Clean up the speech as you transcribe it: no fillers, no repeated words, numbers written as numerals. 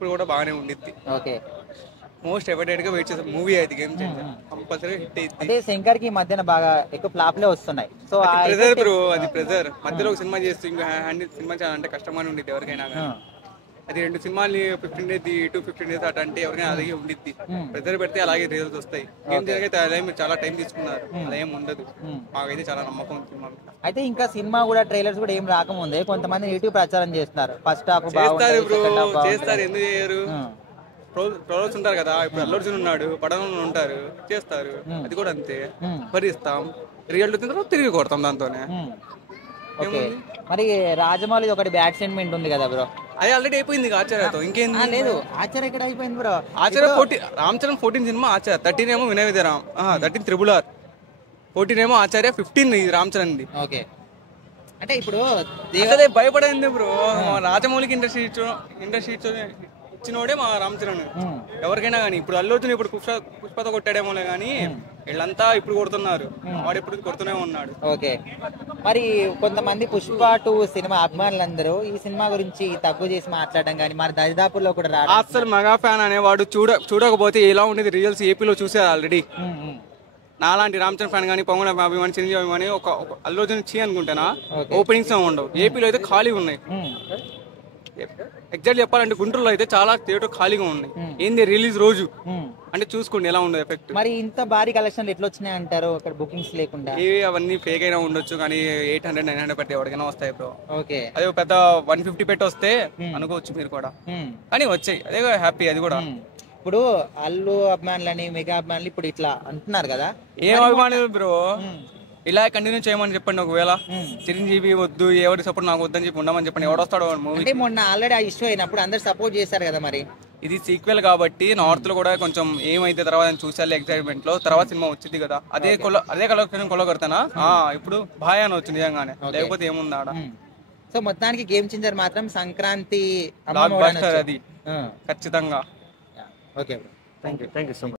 ఇప్పుడు కూడా బాగానే ఉండిద్ది. ఓకే. మోస్ట్ ఎవైటెడ్ గా వెయిట్ చేసే మూవీ అయితే గేమ్ చేంజర్ కంపల్సరీ హిట్ అయింది. అదే శంకర్ కి ఈ మధ్యన బాగా ఎక్కువ ఫ్లాప్లే వస్తున్నాయి. సో ఆ ప్రెజర్ బ్రో, అది ప్రెజర్. మధ్యలో ఒక సినిమా చేస్తూ ఇంకా హ్యాండిల్ సినిమా చేయాలంటే కష్టమని ఉండిద్ది ఎవరికైనా కానీ. అది 2 సినిమాలు 15 డేస్ ఇటు 15 డేస్ అటు అంటే ఎవరికైనా అలాగే ఉండిద్ది. ప్రెజర్ పెడితే అలాగే రిజల్ట్స్ వస్తాయి. గేమ్ చేంజర్ అయితే అదే మీరు చాలా టైం తీసుకున్నారు, అలా ఏం ఉండదు. మాకైతే చాలా నమ్మకం ఉంది సినిమా. అయితే ఇంకా సినిమా కూడా ట్రైలర్స్ కూడా ఏం రాకముందే కొంతమంది నెగిటివ్ ప్రచారం చేస్తున్నారు. ఫస్ట్ హాఫ్ చేస్తారు బ్రో, చేస్తారు, ఎందుకు చేయరు? ప్రొడ్యూసర్స్ ఉంటారు కదా, ఇప్పుడు అల్లు అర్జున్ ఉన్నాడు, పడవలు ఉంటారు, చేస్తారు. అది కూడా అంతే, భరిస్తాం. రియల్ తర్వాత తిరిగి కొడతాం దాంతోనే. ఓకే. మరి రాజమౌళి ఒకటి బ్యాడ్ సెంటిమెంట్ ఉంది కదా బ్రో, అది ఆల్రెడీ అయిపోయింది ఆచార్యతో. ఇంకేం లేదు, ఆచార్య ఎక్కడ అయిపోయింది బ్రో? ఆచార్య 14 రామ్ చరణ్ 14 సినిమా ఆచార్య, 13 ఏమో వినయ విధరామ్, 13 RRR, 14 ఏమో ఆచార్య, 15 ఇది రామ్ చరణ్ ది. ఓకే. అంటే ఇప్పుడు భయపడేది బ్రో, రాజమౌళికి ఇండస్ట్రీ ఇచ్చినోడే మా రామ్ చరణ్. ఎవరికైనా కానీ ఇప్పుడు అల్లు అర్జున్ ఇప్పుడు పుష్పతో కొట్టాడేమోలే కానీ వీళ్ళంతా ఇప్పుడు కొడుతున్నారు, వాడు ఇప్పుడు కొడుతూనే ఉన్నాడు. ఓకే. మరి కొంతమంది పుష్ప 2 సినిమా అభిమానులందరూ ఈ సినిమా గురించి తక్కువ చేసి మాట్లాడడం కానీ మరి దరిదాపుల్లో కూడా రాదు. అసలు మెగా ఫ్యాన్ అనేవాడు చూడకపోతే ఎలా ఉండేది రిజల్ట్స్ ఏపీలో చూసారు ఆల్రెడీ. నాలాంటి రామ్ చరణ్ ఫ్యాన్ కానీ, పవన్ అభిమాని, చిరంజీవి అభిమాని ఒక అల్లు అర్జున్ చీ అనుకుంటేనా ఓపెనింగ్స్ ఉండవు. ఏపీలో అయితే ఖాళీగా ఉన్నాయి. ఎగ్జాక్ట్ చెప్పాలంటే గుంటూరులో అయితే చాలా థియేటర్ ఖాళీగా ఉన్నాయి. ఏంది రిలీజ్ రోజు అంటే చూసుకోండి ఎలా ఉండదు ఎఫెక్ట్. మరి ఇంత భారీ కలెక్షన్లు ఎట్లా వచ్చినాయి అంటారు అక్కడ బుకింగ్స్ లేకుండా? అవన్నీ ఫేక్ అయినా ఉండొచ్చు కానీ 800, 900 పెట్టి ఎవరికైనా వస్తాయి బ్రో. ఓకే. అదే పెద్ద 150 పెట్టి వస్తే అనుకోవచ్చు మీరు కూడా, కానీ వచ్చాయి, అదే హ్యాపీ. అది కూడా ఇప్పుడు అల్లు అభిమానులని, మెగా అభిమానులు ఇప్పుడు ఇట్లా అంటున్నారు కదా, ఏం అభిమానులు బ్రో? ఇలా కంటిన్యూ చేయమని చెప్పండి. ఒకవేళ చిరంజీవి వద్దు, ఎవరి సపోర్ట్ నాకు వద్దని చెప్పి ఉండమని చెప్పండి, ఎవడొస్తాడు మూవీ. అంటే మొన్న ఆల్రెడీ ఆ ఇష్యూ అయినప్పుడు అందరు సపోర్ట్ చేశారు కదా, మరి ఇది సీక్వెల్ కాబట్టి నార్త్ లో కూడా కొంచెం ఏమైతే తర్వాత చూసాలి ఎక్సైట్మెంట్ లో, తర్వాత సినిమా వచ్చింది కదా, అదే కలెక్షన్ కొలగొడతానా. ఇప్పుడు భాయ్ అని వచ్చింది నిజంగానే, లేకపోతే ఏముంది ఆడ. సో మొత్తానికి గేమ్ చేంజర్ మాత్రం సంక్రాంతి అది ఖచ్చితంగా. Okay, thank you so much.